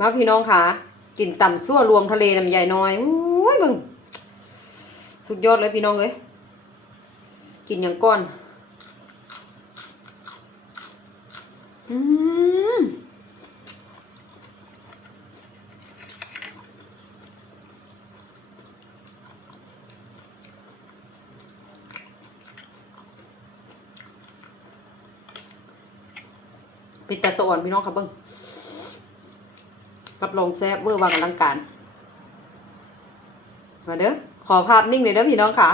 มาพี่น้องค่ะกินต่ำซั่วรวมทะเลน้ำใหญ่น้อยโอ้ยมึงสุดยอดเลยพี่น้องเอ้ยกินอย่างก้อนอืมปิดตาสวรรค์พี่น้องครับเบิ้ง รับรองแซ่บเวอร์วังอลังการ มาเด้อ ขอภาพนิ่งเลยเด้อพี่น้องค่ะ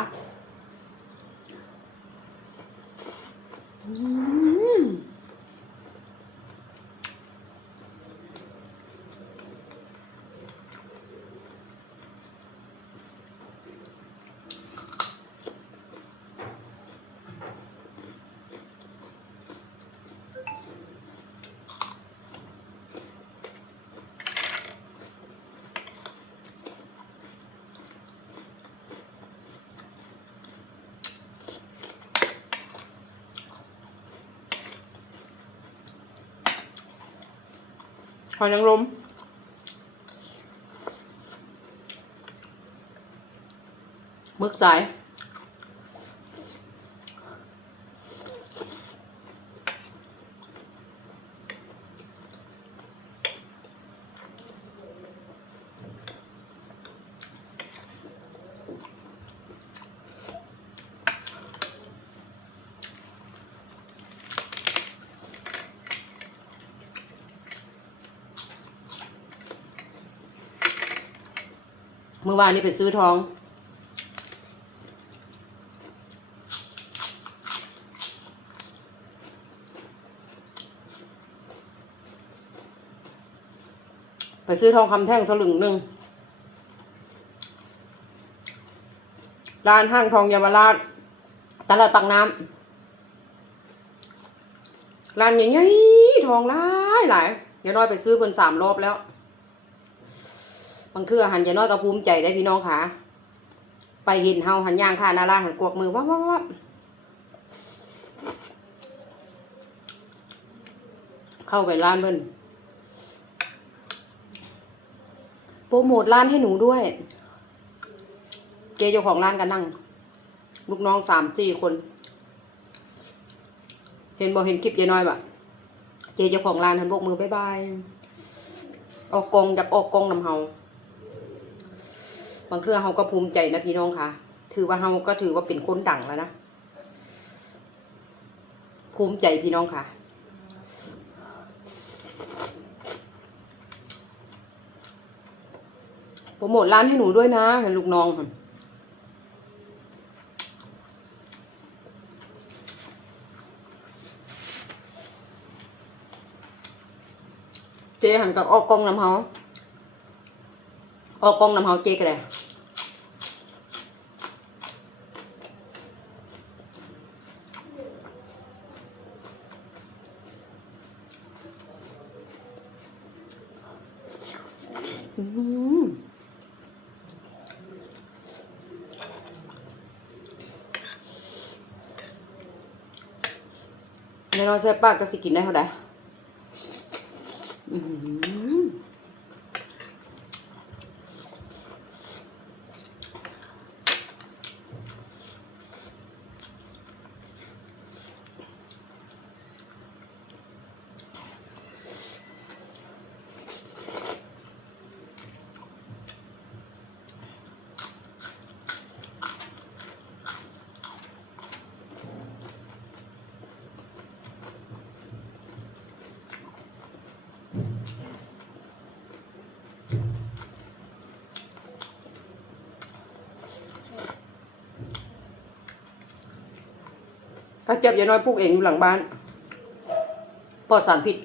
หอยนางรมมึกสาย เมื่อวานนี้ไปซื้อทอง ไปซื้อทองคำแท่งสลึงหนึ่งร้านห้างทองยาวราชตลาดปากน้ำร้านใหญ่ๆทองหลายหลายเดี๋ยวน้อยไปซื้อเพิ่นสามรอบแล้ว บางเทื่อหันจะน้อยก็ภูมิใจได้พี่น้องค่ะ ไปเห็นเฮาหันย่างค่ะนาราหันกวกมือวับวับวับเข้าไปร้านเพิ่นโปรโมทร้านให้หนูด้วยเจเจ้าของร้านก็นั่ง ลูกน้องสามสี่คน เห็นบอกเห็นคลิปยายน้อยปะเจเจ้าของร้านหันบกมือบายบาย ออกกองจากออกกองนำเฮาางเทื่อเฮาก็ภูมิใจนะพี่น้องค่ะ ถือว่าเฮาก็ถือว่าเป็นคนดังแล้วนะ ภูมิใจพี่น้องค่ะ โปรโมทร้านให้หนูด้วยนะเห็นลูกน้องเจหันกับออกกองน้ำเฮาออกกองน้ำเฮาเจก็ได้อืม ในน้อยใช้ปาก็สิกินได้เท่าไหร่ เจ็บอย่าน้อยปลูกเองอยู่หลังบ้านปลอดสารพิษ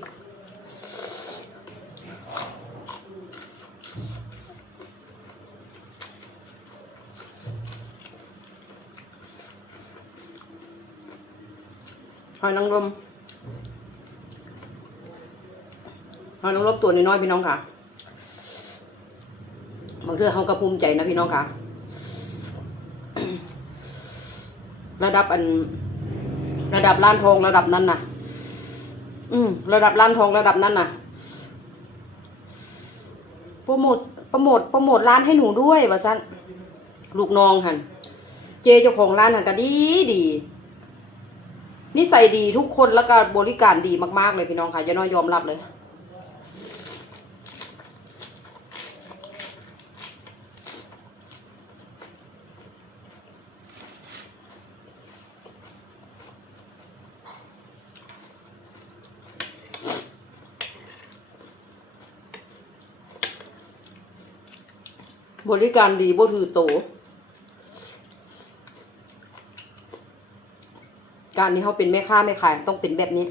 หอยนางรมหอยนางรมตัวน้อยๆพี่น้องค่ะบางเรื่องเขาก็ภูมิใจนะพี่น้องค่ะ ระดับอัน ระดับล้านทองระดับนั้นน่ะ อืม ระดับล้านทองระดับนั้นน่ะโปรโมทโปรโมทโปรโมทร้านให้หนูด้วยว่าซั่นลูกน้องหันเจเจ้าของร้านหันก็ดีดีนิสัยดีทุกคนแล้วก็บริการดีมากๆเลยพี่น้องค่ะยายน้อยยอมรับเลย บริการดีบ่ถือโต การนี้เขาเป็นแม่ค้าแม่ขายต้องเป็นแบบนี้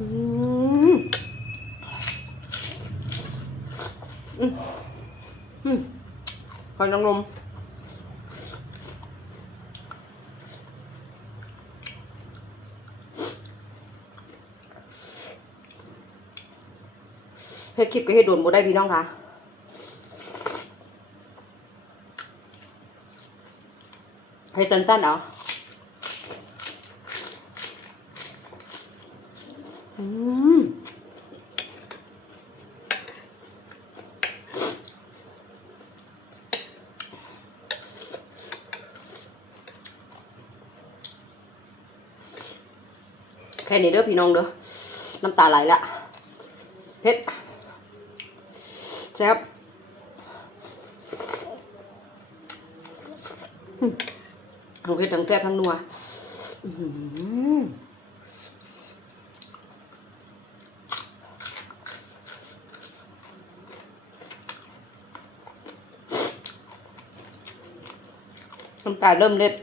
อืมอืมอืมหอยนางรม ฮ็ดคลิปก็เฮ็ดโดนบ่ได้พี่น้องคะเฮ็ดสั้นๆเอาอืมแค่นี้เด้อพี่น้องเด้อน้ำตาไหลละเผ็ด ซ่บอืมทั้งเผ็ดทั้งแซ่บทั้งนัวน้ำตาเริ่มเล็ด